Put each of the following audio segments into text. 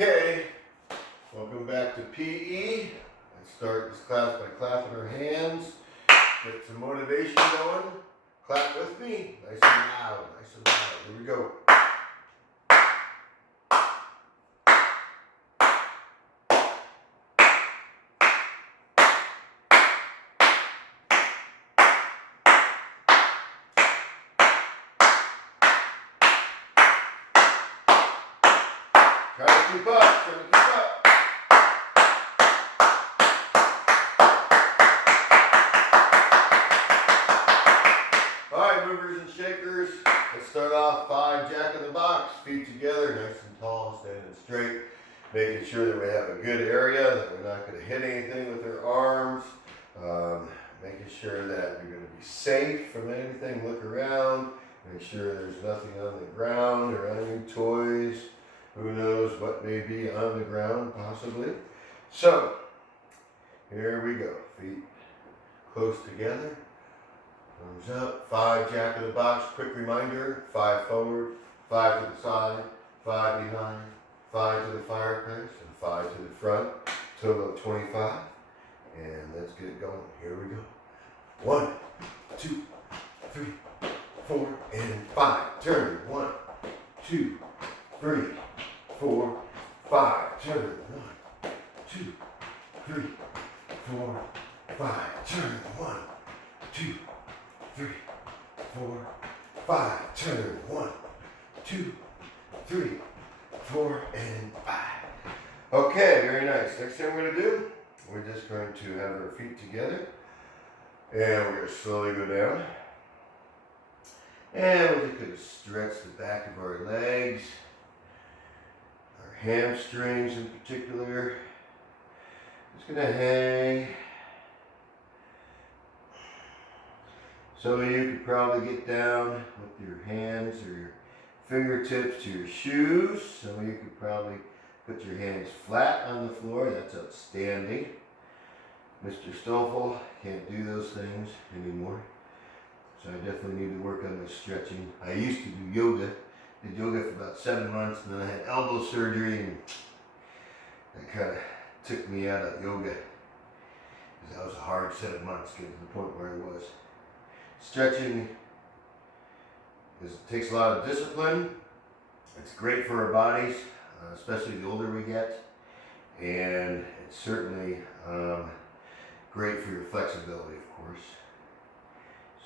Okay, welcome back to PE. Let's start this class by clapping our hands. Get some motivation going. Clap with me. Nice and loud, nice and loud. Here we go. Try to keep up, try to keep up. Alright, movers and shakers. Let's start off 5 jack in the box. Feet together, nice and tall, standing straight. Making sure that we have a good area, that we're not going to hit anything with our arms. Making sure that you're going to be safe from anything. Look around. Make sure there's nothing on the ground or any toys. Who knows what may be on the ground, possibly. So, here we go. Feet close together. Arms up. 5 jack in the box. Quick reminder. 5 forward, 5 to the side, 5 behind, 5 to the fireplace, and 5 to the front. Total of 25. And let's get it going. Here we go. 1, 2, 3, 4, and 5. Turn. 1, 2, 3, 4, 5. Turn. 1, 2, 3, 4, 5. Turn. 1, 2, 3, 4, 5. Turn. 1, 2, 3, 4, and 5. Okay, very nice. Next thing we're going to do, we're just going to have our feet together. And we're going to slowly go down. And we're just going to stretch the back of our legs. Our hamstrings in particular. Just going to hang. Some of you could probably get down with your hands or your fingertips to your shoes. Some of you could probably put your hands flat on the floor. That's outstanding. Mr. Stoffel can't do those things anymore. So I definitely need to work on my stretching. I used to do yoga. Did yoga for about 7 months, and then I had elbow surgery, and that kind of took me out of yoga. Because that was a hard 7 months getting to the point where I was. Stretching takes a lot of discipline. It's great for our bodies, especially the older we get. And it's certainly great for your flexibility, of course.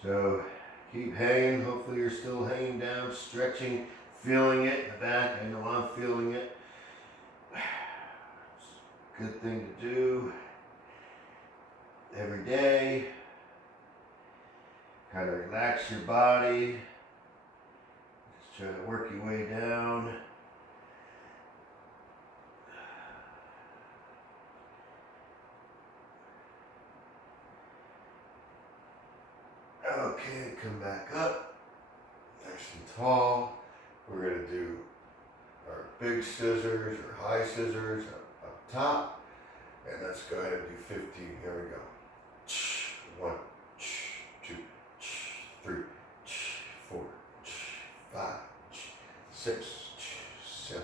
So keep hanging. Hopefully you're still hanging down, stretching, feeling it in the back. I know I'm feeling it. It's a good thing to do every day. Kind of relax your body. Just try to work your way down. Okay, come back up. Nice and tall. We're going to do our big scissors or high scissors up top. And let's go ahead and do 15. Here we go. 1, 2, 3, 4, 5, 6, 7,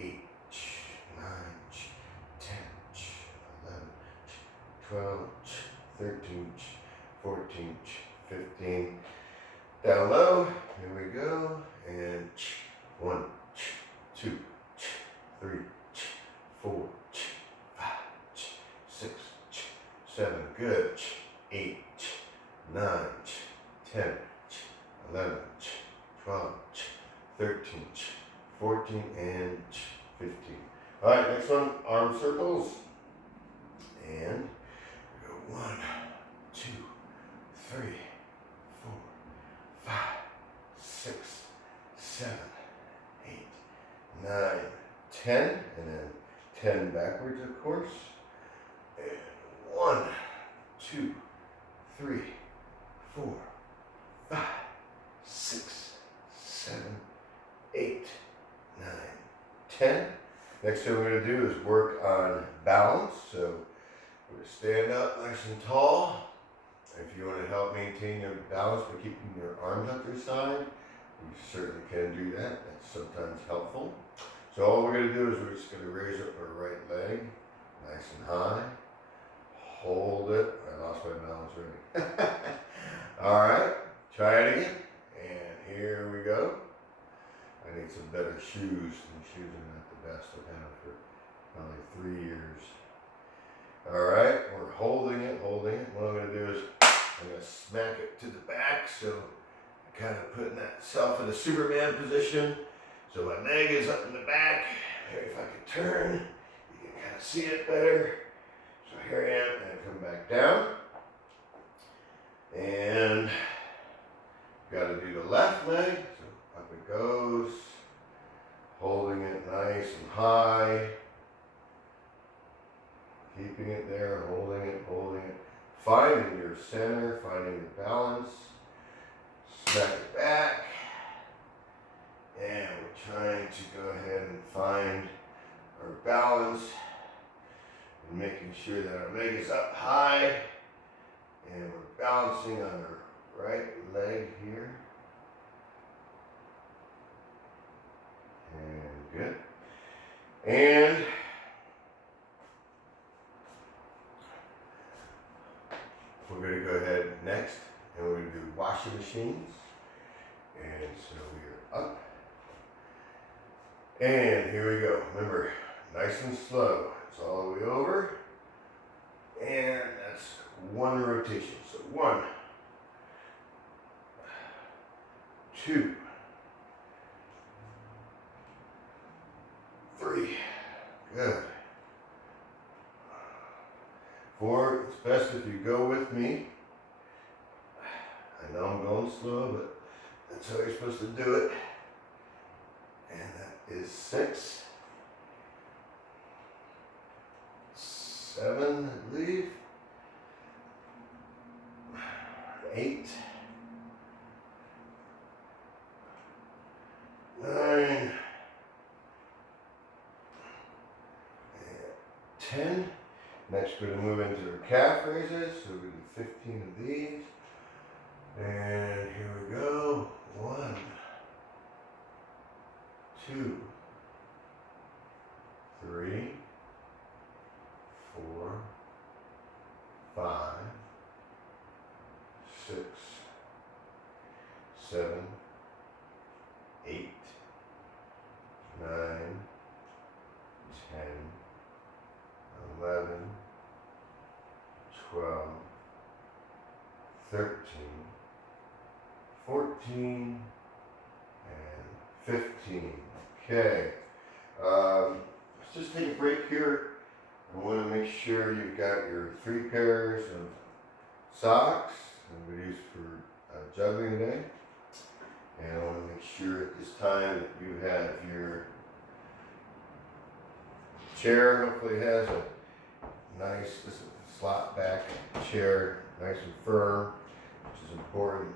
8, 9, 10, 11, 12, 13, 14, 15. Down low. Here we go. And 1, 2, 3, 4, 5, 6, 7. Good. 8, 9, 10, 11, 12, 13, 14, and 15. All right, next one, arm circles. And go 1, 2, 3, 4, 5, 6, 7, 8, 9, 10, and then 10 backwards, of course. And 1, 2, 3, 4, 5, 6, 7, 8, 9, 10. Next thing we're going to do is work on balance. So we're going to stand up nice and tall. If you want to help maintain your balance by keeping your arms at your side, you certainly can do that. That's sometimes helpful. So all we're going to do is we're just going to raise up our right leg, nice and high. Hold it. I lost my balance already. All right, try it again. And here we go. I need some better shoes. My shoes are not the best I've had for probably 3 years. All right, we're holding it. What I'm going to do is I'm going to smack it to the back. So I'm kind of putting myself in a Superman position. So my leg is up in the back. Maybe if I could turn, you can kind of see it better. So here I am, and I come back down. And got to do the left leg. So up it goes. Holding it nice and high. Keeping it there, holding it. Finding your center, finding your balance. Smack it back. And we're trying to go ahead and find our balance. And making sure that our leg is up high. And we're balancing on our right leg here. And good. And we're going to go ahead next and we're going to do washing machines. And so we are up. And here we go. Remember, nice and slow. It's all the way over. And that's one rotation. So 1, 2, 3. Good. 4, it's best if you go with me. I know I'm going slow, but that's how you're supposed to do it. And that is 6, 7, I believe. 8, 9, 10. Next we're going to move into our calf raises. So we do 15 of these. And here we go. 1, 2, 3, 4, 5, 6, 7, 8, 9, 10, 11, 12, 13, 14, and 15. Okay. Let's just take a break here. I want to make sure you've got your 3 pairs of socks that we use for juggling today. And I want to make sure at this time that you have your chair. Hopefully it has a nice slot back chair, nice and firm, which is important.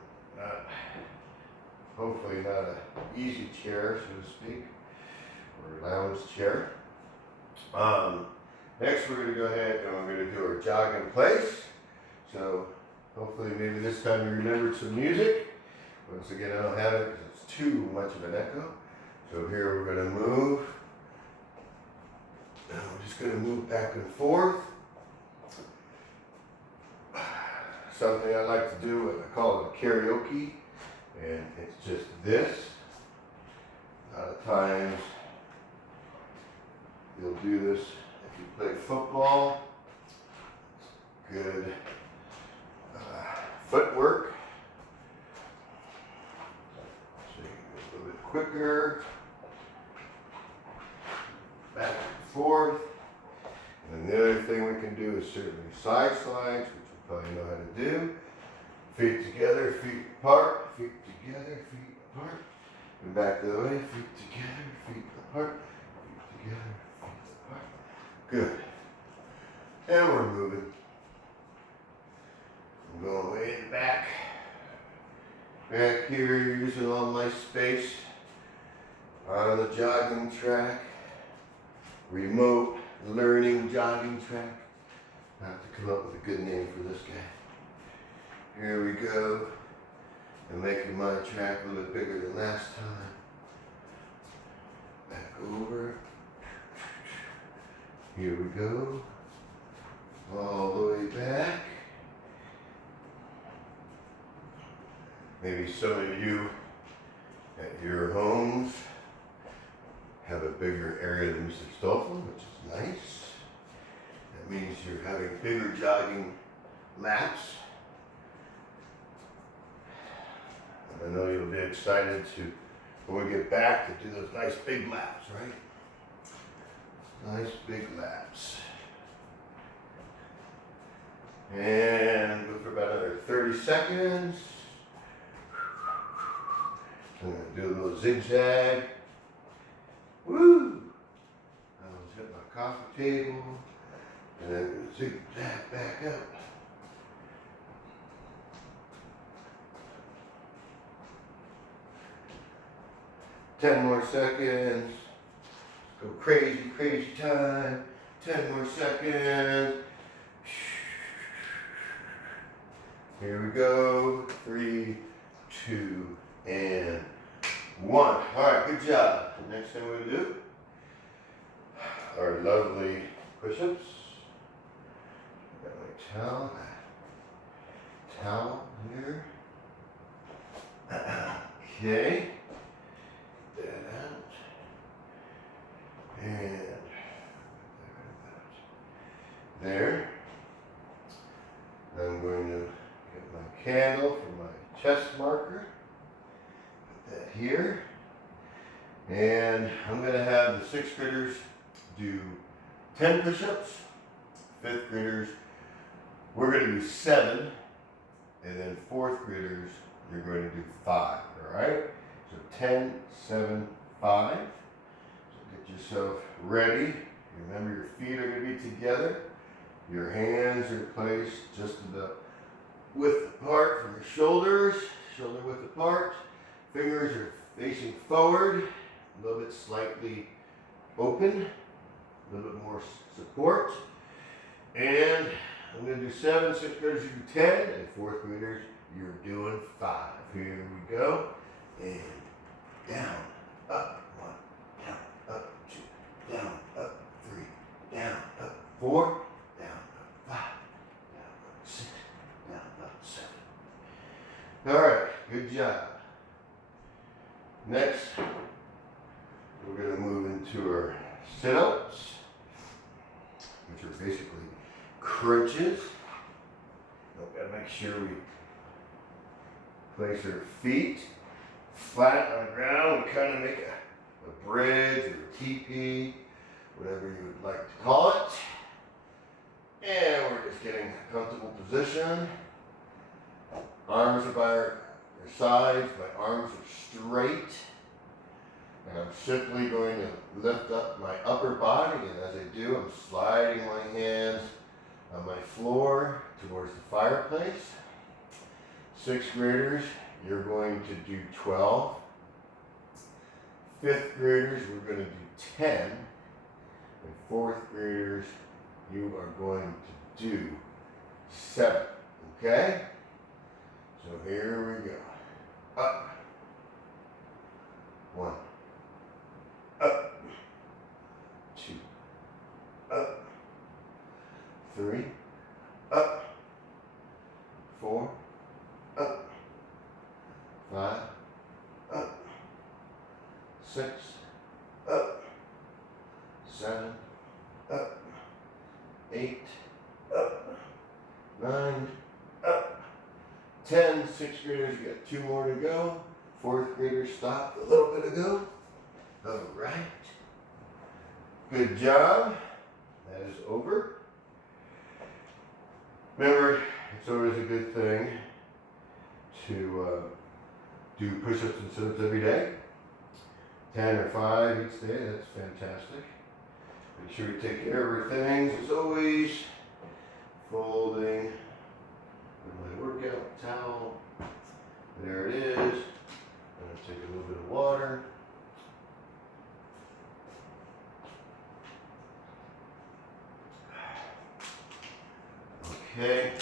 Hopefully not an easy chair, so to speak, or a lounge chair. Next we're going to go ahead and we're going to do our jog in place. So hopefully maybe this time you remembered some music. Once again, I don't have it because it's too much of an echo. So here we're going to move. And we're just going to move back and forth. Something I like to do, I call it a karaoke. And it's just this. A lot of times you'll do this if you play football. It's good footwork. So you can go a little bit quicker. Back and forth. And then the other thing we can do is certainly side slides, which you probably know how to do. Feet together, feet apart, feet together, feet apart. And back the other way, feet together, feet apart, feet together, feet apart. Good. And we're moving. I'm going way in the back. Back here, you're using all my space on the jogging track. Remote learning jogging track. I have to come up with a good name for this guy. Here we go. And making my track a little bit bigger than last time. Back over. Here we go. All the way back. Maybe some of you at your homes have a bigger area than Mr. Stoffel, which is nice. That means you're having bigger jogging laps. And I know you'll be excited to, when we get back, to do those nice big laps, right? Nice big laps. And go for about another 30 seconds. I'm going to do a little zigzag. Woo! I was hit my coffee table. And then zigzag back up. Ten more seconds. Go crazy, crazy time. 10 more seconds. Here we go. 3, 2, and 1. All right, good job. Next thing we'll do are lovely push-ups. Got my towel here. Okay. That out. And there. I'm going to get my candle for my chest marker. Put that here. And I'm going to have the 6th graders do 10 push-ups. 5th graders, we're going to do 7. And then 4th graders, you're going to do 5. All right? So 10, 7, 5. So get yourself ready. Remember, your feet are going to be together. Your hands are placed just about width apart from your shoulders. Shoulder width apart. Fingers are facing forward. A little bit slightly open. A little bit more support. And I'm going to do 7. 6th graders, you do 10. And 4th graders, you're doing 5. Here we go. And down, up, 1, down, up, 2, down, up, 3, down, up, 4, down, up, 5, down, up, 6, down, up, 7. All right, good job. Next, we're going to move into our sit-ups, which are basically crunches. We've got to make sure we place our feet flat on the ground. We kind of make a bridge or a teepee, whatever you would like to call it. And we're just getting a comfortable position. Arms are by our sides. My arms are straight. And I'm simply going to lift up my upper body. And as I do, I'm sliding my hands on my floor towards the fireplace. 6th graders, you're going to do 12. 5th graders, we're going to do 10. And 4th graders, you are going to do 7. Okay? So here we go. Up. 1. Up. 2. Up. 3. Up. 4. Up. 5. Up. 6. Up. 7. Up. 8. Up. 9. Up. 10. 6th graders, you got 2 more to go. 4th graders, stop a little bit ago. All right. Good job. That is over. Remember, it's always a good thing to do push-ups and sit-ups every day. 10 or 5 each day, that's fantastic. Make sure you take care of your things as always. Folding my workout towel. There it is. I'm going to take a little bit of water. Okay.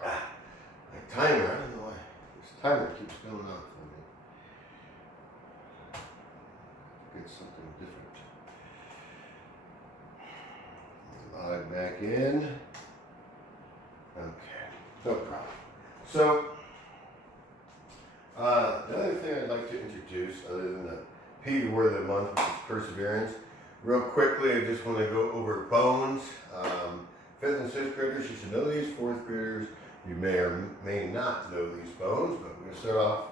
My timer, I don't know why this timer keeps going on for me. Get something different. slide back in. Okay, no problem. So, the other thing I'd like to introduce, other than the P word of the month, which is perseverance, real quickly, I just want to go over bones. 5th and 6th graders, you should know these. 4th graders, you may or may not know these bones, but we're going to start off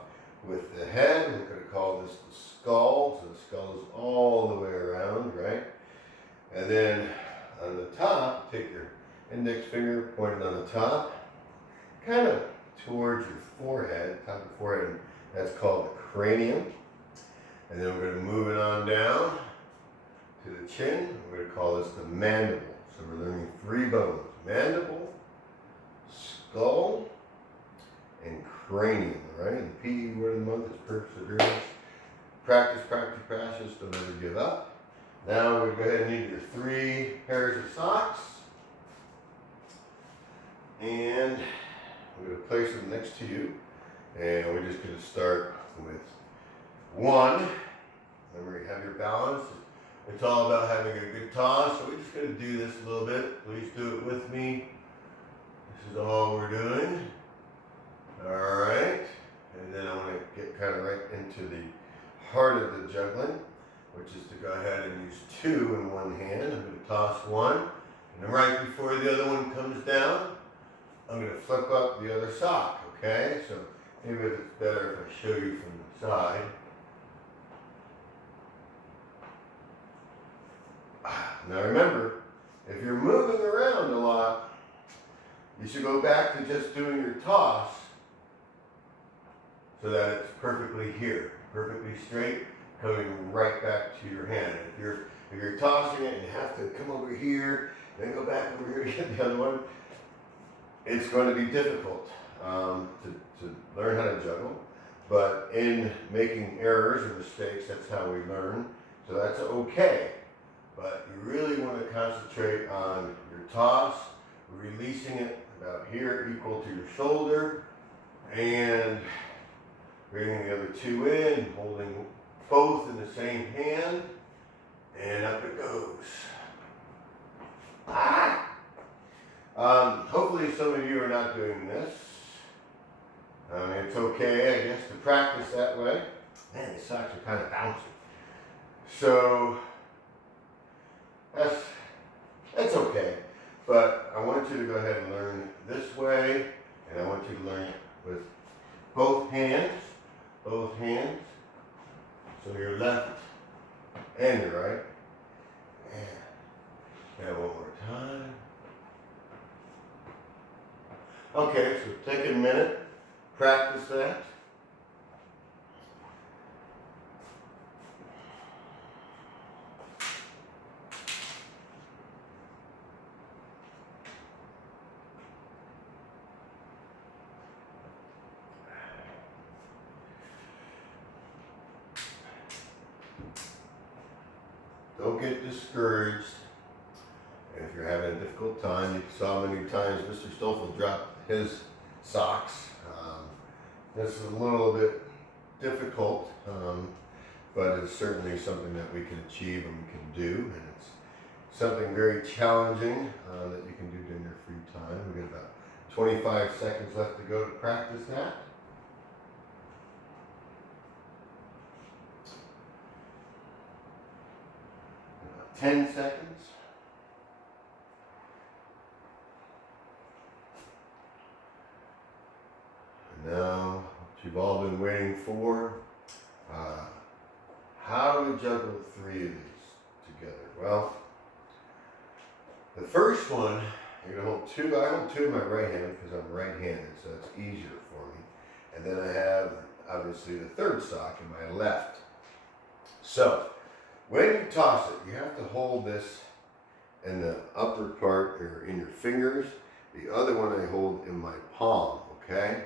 with the head. We're going to call this the skull. So the skull is all the way around, right? And then on the top, take your index finger, point it on the top, kind of towards your forehead, top of the forehead, and that's called the cranium. And then we're going to move it on down to the chin. We're going to call this the mandible. So we're learning 3 bones: mandible, skull, and cranium, right? And the PE word of the month is perseverance. Practice, practice, practice, don't ever give up. Now we're going to go ahead and need your 3 pairs of socks. And we're going to place them next to you. And we're just going to start with 1. Remember, you have your balance. It's all about having a good toss. So we're just going to do this a little bit. Please do it with me. This is all we're doing. All right. And then I want to get kind of right into the heart of the juggling, which is to go ahead and use 2 in one hand. I'm going to toss 1. And then right before the other one comes down, I'm going to flip up the other sock. Okay? So maybe if it's better if I show you from the side. Now remember, if you're moving around a lot, you should go back to just doing your toss so that it's perfectly here, perfectly straight, coming right back to your hand. If you're tossing it and you have to come over here, then go back over here to get the other one, it's going to be difficult to learn how to juggle. But in making errors or mistakes, that's how we learn. So that's okay. But you really want to concentrate on your toss, releasing it about here, equal to your shoulder, and bringing the other 2 in, holding both in the same hand, and up it goes. Hopefully some of you are not doing this. It's okay, I guess, to practice that way. Man, these socks are kind of bouncy. So, that's okay, but I want you to go ahead and learn this way, and I want you to learn it with both hands, so your left and your right, and one more time. Okay, so take a minute, practice that. Don't get discouraged. And if you're having a difficult time, you saw many times Mr. Stoffel drop his socks. This is a little bit difficult, but it's certainly something that we can achieve and we can do. And it's something very challenging that you can do during your free time. We've got about 25 seconds left to go to practice that. 10 seconds. And now, what you've all been waiting for, how do we juggle 3 of these together? Well, the first one, you're going to hold 2. I hold 2 in my right hand because I'm right-handed, so it's easier for me. And then I have, obviously, the 3rd sock in my left. So, when you toss it, you have to hold this in the upper part or in your fingers. The other one I hold in my palm, okay?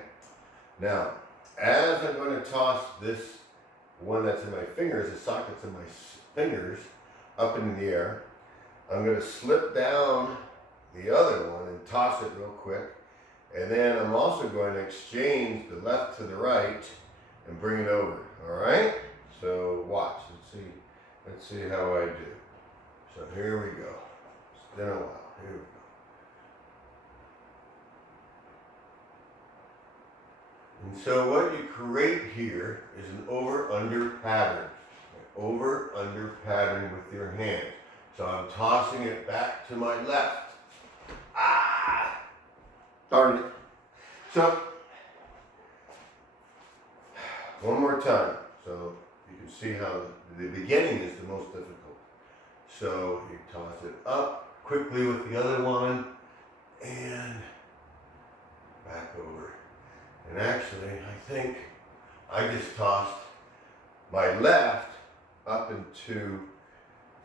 Now, as I'm going to toss this one that's in my fingers, the sock that's in my fingers, up in the air, I'm going to slip down the other one and toss it real quick. And then I'm also going to exchange the left to the right and bring it over, all right? So watch, let's see how I do. So here we go. It's been a while. There we go. And so what you create here is an over-under pattern. An over-under pattern with your hand. So I'm tossing it back to my left. Ah! Darn it. So, one more time. So you can see how the beginning is the most difficult. So you toss it up quickly with the other one and back over. And actually, I think I just tossed my left up into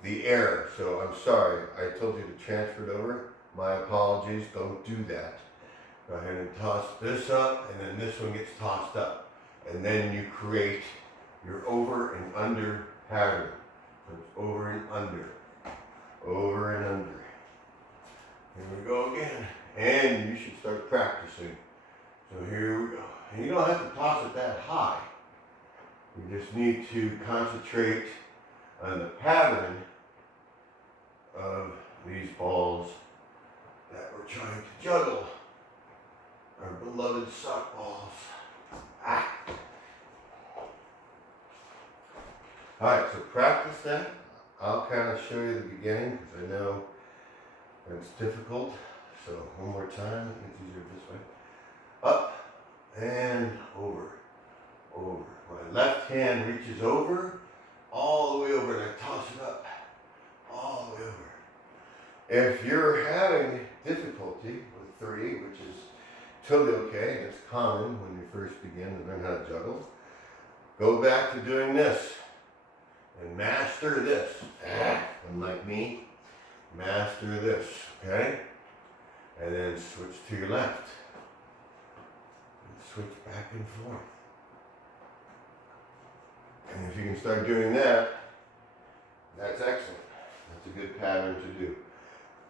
the air. So I'm sorry, I told you to transfer it over. My apologies, don't do that. Go ahead and toss this up, and then this one gets tossed up. And then you create your over and under pattern. So it's over and under. Over and under. Here we go again. And you should start practicing. So here we go. And you don't have to toss it that high. You just need to concentrate on the pattern of these balls that we're trying to juggle. Our beloved sock balls. Ah. Alright, so practice that. I'll kind of show you the beginning because I know it's difficult. So one more time, it's easier this way. Up and over, over. My left hand reaches over, all the way over, and I toss it up, all the way over. If you're having difficulty with 3, which is totally okay, and it's common when you first begin to learn how to juggle, go back to doing this and master this. Unlike me, master this, okay? And then switch to your left. And switch back and forth. And if you can start doing that, that's excellent. That's a good pattern to do.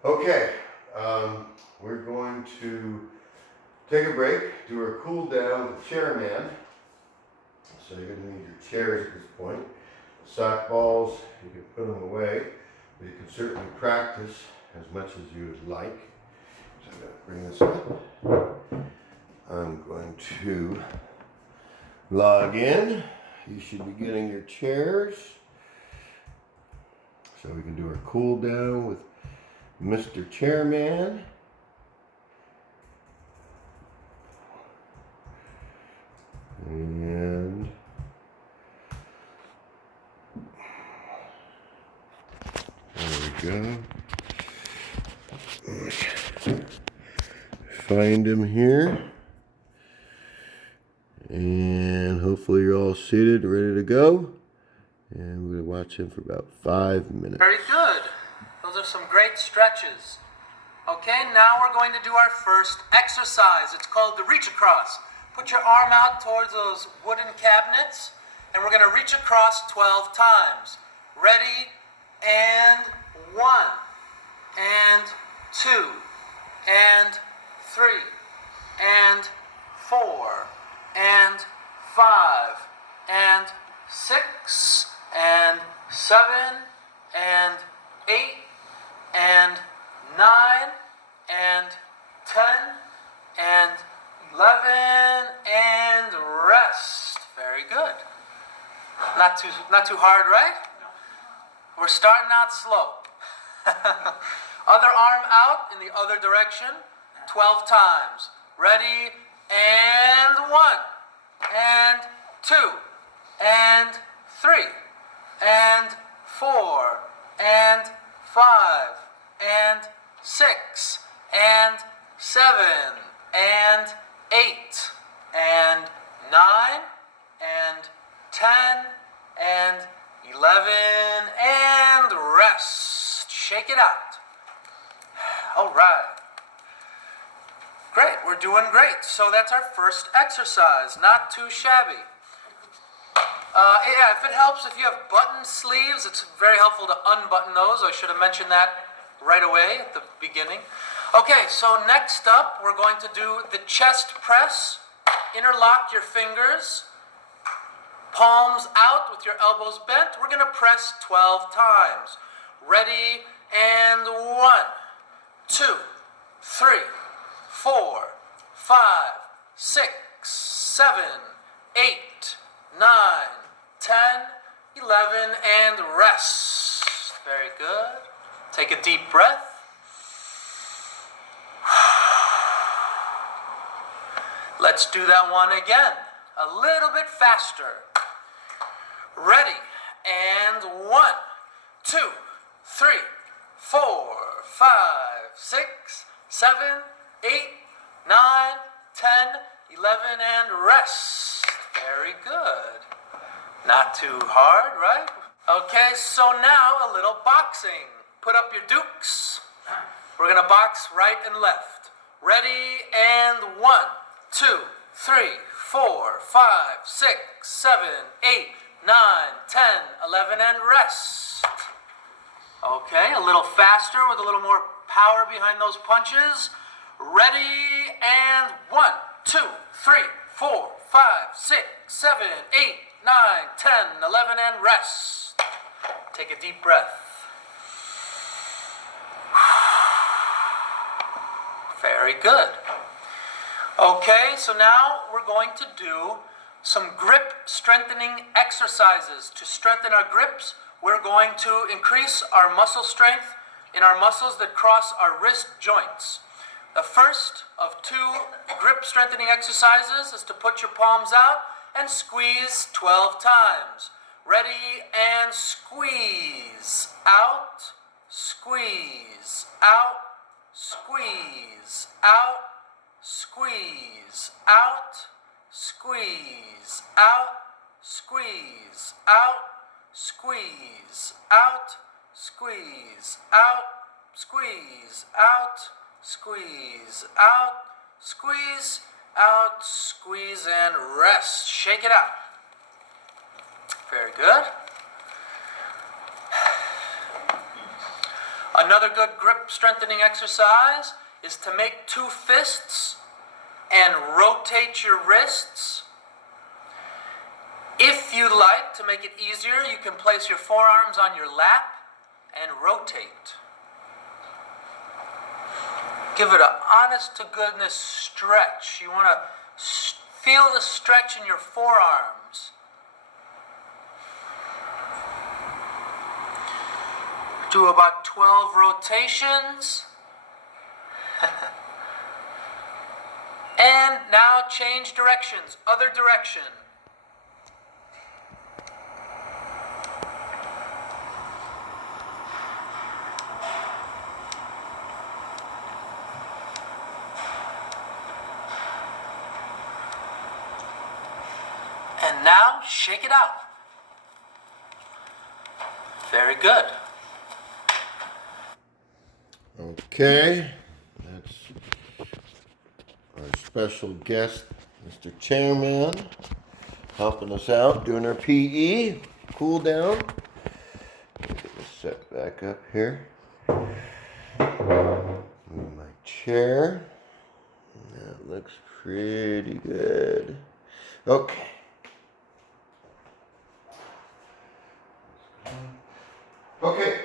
Okay, we're going to take a break, do our cool down with Chairman. So you're going to need your chairs at this point. Sock balls, you can put them away, but you can certainly practice as much as you would like. So I'm going to bring this up. I'm going to log in. You should be getting your chairs. So we can do our cool down with Mr. Chairman. And there we go. Find him here. And hopefully you're all seated, ready to go. And we're going to watch him for about 5 minutes. Very good. Those are some great stretches. Okay, now we're going to do our first exercise. It's called the reach across. Put your arm out towards those wooden cabinets, and we're going to reach across 12 times. Ready? And 1, and 2, and 3, and 4, and 5, and 6, and 7, and 8, and 9, and 10, and 11, and rest. Very good. Not too hard, right? We're starting out slow. Other arm out in the other direction, 12 times. Ready? And 1, and 2, and 3, and 4, and 5, and 6, and 7, and 8, and 9, and 10, and 11, and rest. Shake it out. All right. Great, we're doing great. So that's our first exercise. Not too shabby. Yeah, if it helps, if you have button sleeves, it's very helpful to unbutton those. I should have mentioned that right away at the beginning. Okay, so next up, we're going to do the chest press. Interlock your fingers. Palms out with your elbows bent. We're going to press 12 times. Ready? And 1, 2, 3, 4, 5, 6, 7, 8, 9, 10, 11, and rest. Very good. Take a deep breath. Let's do that one again. A little bit faster. Ready. And 1, 2, 3, 4, 5, 6, 7, 8, 9, 10, 11, and rest. Very good. Not too hard, right? Okay, so now a little boxing. Put up your dukes. We're gonna box right and left. Ready, and 1, 2, 3, 4, 5, 6, 7, 8, 9, 10, 11, and rest. Okay, a little faster with a little more power behind those punches. Ready, and 1, 2, 3, 4, 5, 6, 7, 8, 9, 10, 11, and rest. Take a deep breath. Very good. Okay, so now we're going to do some grip strengthening exercises. To strengthen our grips, we're going to increase our muscle strength in our muscles that cross our wrist joints. The first of 2 grip strengthening exercises is to put your palms out and squeeze 12 times. Ready, and squeeze. Out, squeeze, out, squeeze, out, squeeze, out, squeeze, out, squeeze, out, squeeze, out, squeeze, out, squeeze, out, squeeze, out, squeeze, out, squeeze, and rest. Shake it out. Very good. Another good grip strengthening exercise is to make 2 fists and rotate your wrists. If you like, to make it easier, you can place your forearms on your lap and rotate. Give it an honest to goodness stretch. You want to feel the stretch in your forearms. Do about 12 rotations. And now change directions, other direction. And now shake it out. Very good. Okay, that's our special guest, Mr. Chairman, helping us out, doing our PE, cool down. Get this set back up here. Move my chair. That looks pretty good. Okay. Okay.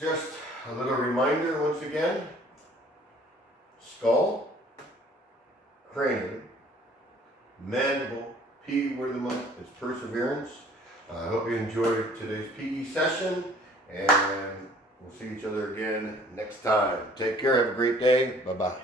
Just a little reminder once again. Skull, cranium, mandible, P word of the month is perseverance. I hope you enjoyed today's PE session, and we'll see each other again next time. Take care, have a great day, bye-bye.